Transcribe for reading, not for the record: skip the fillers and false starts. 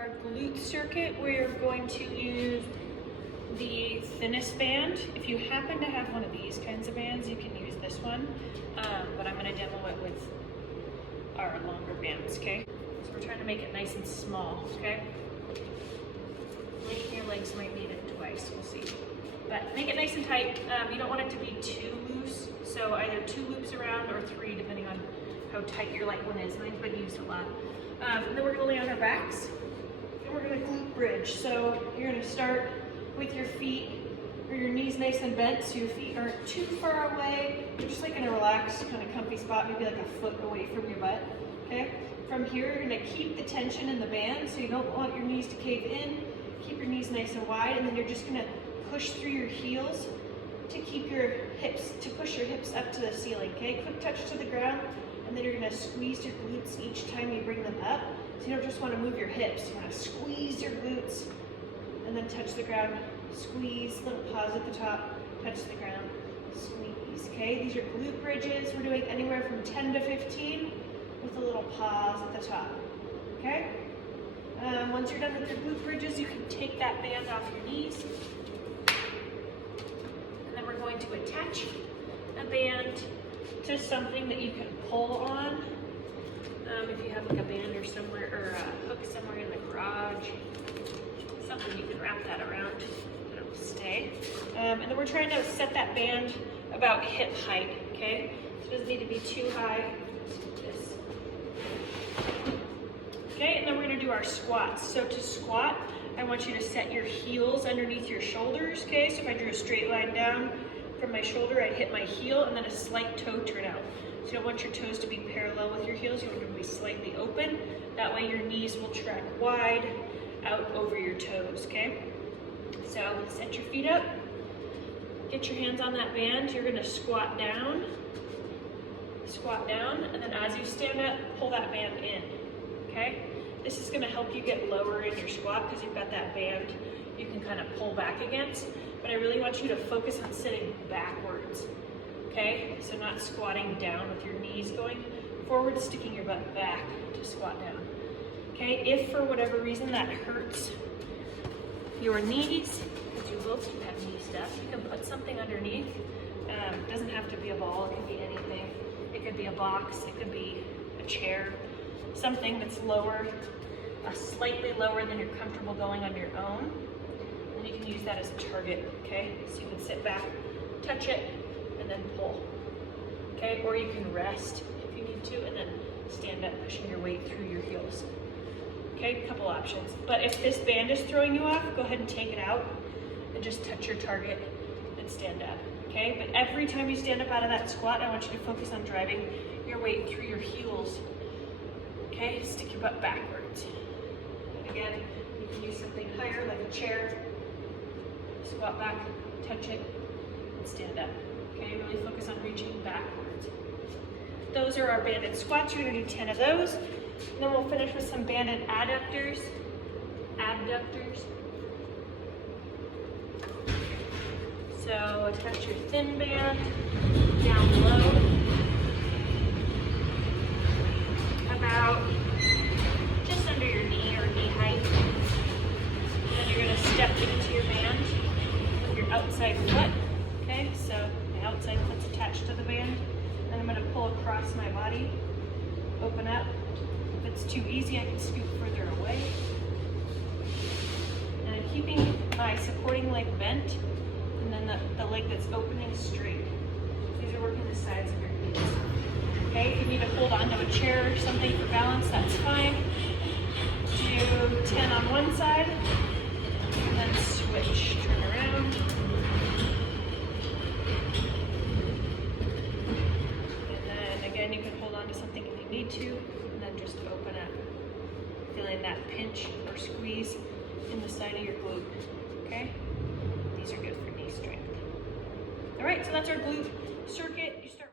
our glute circuit, we're going to use the thinnest band. If you happen to have one of these kinds of bands, you can use this one, but I'm gonna demo it with our longer bands, okay? So we're trying to make it nice and small, okay? Your legs might need it twice, we'll see. But make it nice and tight. You don't want it to be too loose, so either 2 loops around or 3, depending on how tight your light one is. Mine's been used a lot. And then we're gonna lay on our backs, and we're gonna glute bridge. So you're gonna start with your feet, or your knees nice and bent, so your feet aren't too far away. You're just like in a relaxed, kind of comfy spot, maybe like a foot away from your butt, okay? From here, you're gonna keep the tension in the band, so you don't want your knees to cave in. Keep your knees nice and wide, and then you're just gonna push through your heels to keep your hips, to push your hips up to the ceiling, okay? Quick touch to the ground, and then you're gonna squeeze your glutes each time you bring them up. So you don't just wanna move your hips, you wanna squeeze your glutes, and then touch the ground, squeeze, little pause at the top, touch the ground, squeeze, okay? These are glute bridges. We're doing anywhere from 10 to 15 with a little pause at the top, okay? Once you're done with your glute bridges, you can take that band off your knees. And then we're going to attach a band to something that you can pull on. If you have like a band or somewhere, or a hook somewhere in the garage, something you can wrap that around and it will stay. And then we're trying to set that band about hip height, okay? So it doesn't need to be too high. This. Okay, and then we're gonna do our squats. So to squat, I want you to set your heels underneath your shoulders, okay? So if I drew a straight line down from my shoulder, I'd hit my heel and then a slight toe turn out. So you don't want your toes to be parallel with your heels, you want them to be slightly open. That way your knees will track wide out over your toes, okay? So set your feet up, get your hands on that band, you're gonna squat down, and then as you stand up, pull that band in, okay? This is gonna help you get lower in your squat because you've got that band you can kind of pull back against, but I really want you to focus on sitting backwards, okay? So not squatting down with your knees going forward, sticking your butt back to squat down, okay? If for whatever reason that hurts your knees, because you will have knee stuff, you can put something underneath. It doesn't have to be a ball, it could be anything. It could be a box, it could be a chair, something that's lower, slightly lower than you're comfortable going on your own. And you can use that as a target, okay? So you can sit back, touch it, and then pull, okay? Or you can rest if you need to, and then stand up, pushing your weight through your heels. Okay, a couple options. But if this band is throwing you off, go ahead and take it out and just touch your target and stand up, okay? But every time you stand up out of that squat, I want you to focus on driving your weight through your heels, okay? Stick your butt backwards. And again, you can use something higher like a chair, squat back, touch it, and stand up, okay? Really focus on reaching backwards. Those are our banded squats. You're gonna do 10 of those. And then we'll finish with some banded adductors. So attach your thin band down low, about just under your knee or knee height. And then you're gonna step into your band with your outside foot. Okay, so my outside foot's attached to the band. Then I'm gonna pull across my body, open up. If it's too easy, I can scoot further away. And I'm keeping my supporting leg bent, and then the leg that's opening straight. These are working the sides of your knees. Okay, if you need to hold on to a chair or something for balance, that's fine. Do 10 on one side, and then switch, turn around. And then again, you can hold on to something if you need to, and then just open up. Feeling that pinch or squeeze in the side of your glute, okay? These are good for knee strength. All right, so that's our glute circuit. You start